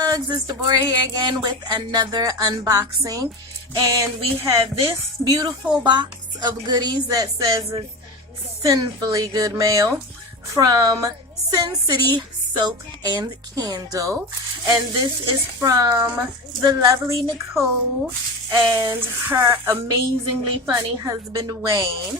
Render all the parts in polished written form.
It's Deborah here again with another unboxing, and we have this beautiful box of goodies that says Sinfully Good Mail from Sin City Soap and Candle, and this is from the lovely Nicole and her amazingly funny husband Wayne.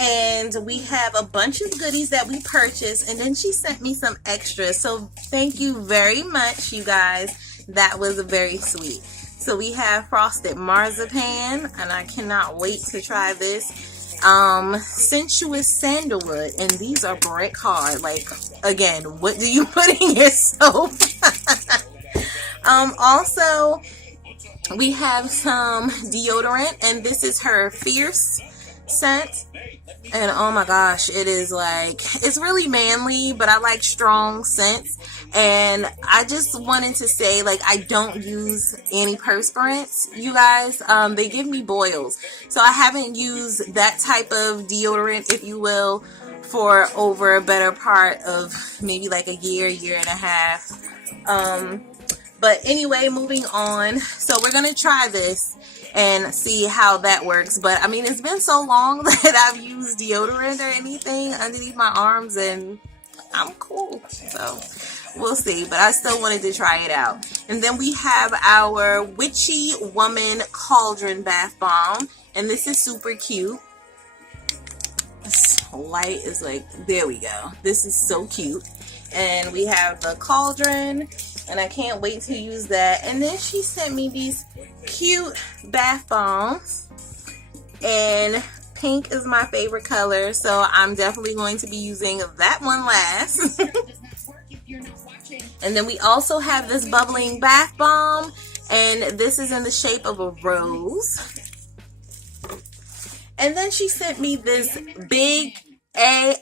And we have a bunch of goodies that we purchased, and then she sent me some extras, so thank you very much, you guys. That was very sweet. So we have frosted marzipan, and I cannot wait to try this. Sensuous sandalwood, and these are brick hard. Like, again, what do you put in your soap? Also, we have some deodorant, and this is her Fierce scent. And oh my gosh, it is like, it's really manly, but I like strong scents. And I just wanted to say, like, I don't use antiperspirants, you guys. They give me boils, so I haven't used that type of deodorant, if you will, for over a better part of maybe like a year and a half. But anyway, moving on. So we're gonna try this and see how that works. But I mean, it's been so long that I've used deodorant or anything underneath my arms, and I'm cool, so we'll see. But I still wanted to try it out. And then we have our Witchy Woman Cauldron Bath Bomb, and this is super cute. This light is like, there we go. This is so cute. And we have the cauldron, and I can't wait to use that. And then she sent me these cute bath bombs, and pink is my favorite color, so I'm definitely going to be using that one last. And then we also have this bubbling bath bomb, and this is in the shape of a rose. And then she sent me this big A**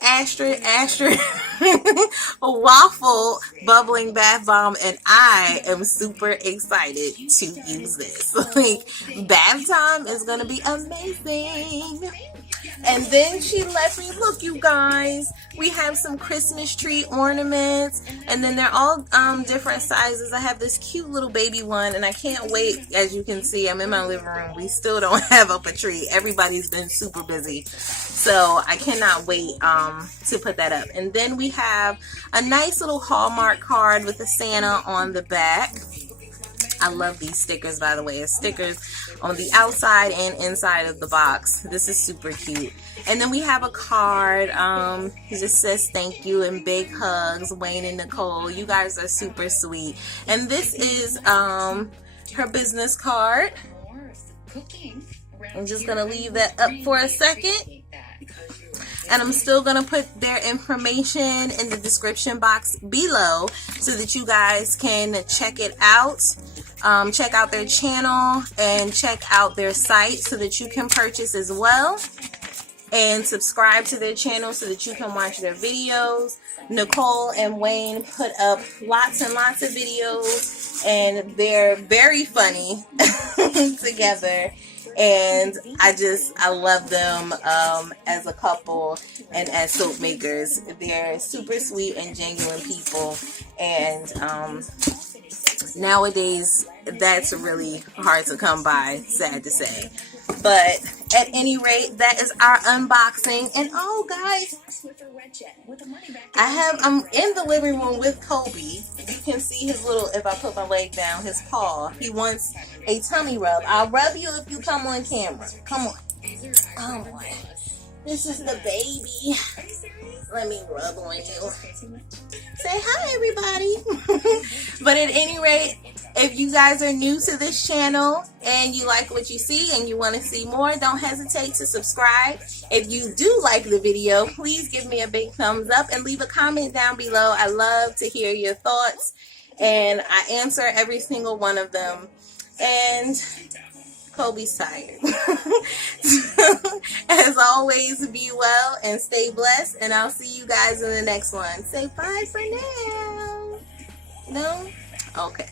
waffle bubbling bath bomb, and I am super excited to use this. Like, bath time is gonna be amazing. And then she let me, look, you guys, we have some Christmas tree ornaments, and then they're all different sizes. I have this cute little baby one, and I can't wait. As you can see, I'm in my living room. We still don't have up a tree. Everybody's been super busy, so I cannot wait to put that up. And then we have a nice little Hallmark card with a Santa on the back. I love these stickers, by the way. It's stickers on the outside and inside of the box. This is super cute. And then we have a card. It just says thank you and big hugs, Wayne and Nicole. You guys are super sweet. And this is her business card. I'm just going to leave that up for a second. And I'm still going to put their information in the description box below so that you guys can check it out. Check out their channel and check out their site so that you can purchase as well. And subscribe to their channel so that you can watch their videos. Nicole and Wayne put up lots and lots of videos, and they're very funny together. And I love them as a couple and as soap makers. They're super sweet and genuine people, and nowadays that's really hard to come by, sad to say. But at any rate, that is our unboxing. And oh guys, I'm in the living room with Kobe. You can see his little, if I put my leg down, his paw. He wants a tummy rub. I'll rub you if you come on camera. Come on. Come on. This is the baby. Let me rub on you. Say hi, everybody. But at any rate, if you guys are new to this channel and you like what you see and you want to see more, don't hesitate to subscribe. If you do like the video, please give me a big thumbs up and leave a comment down below. I love to hear your thoughts, and I answer every single one of them. And Kobe's tired. As always, be well and stay blessed, and I'll see you guys in the next one. Say bye for now. No? Okay.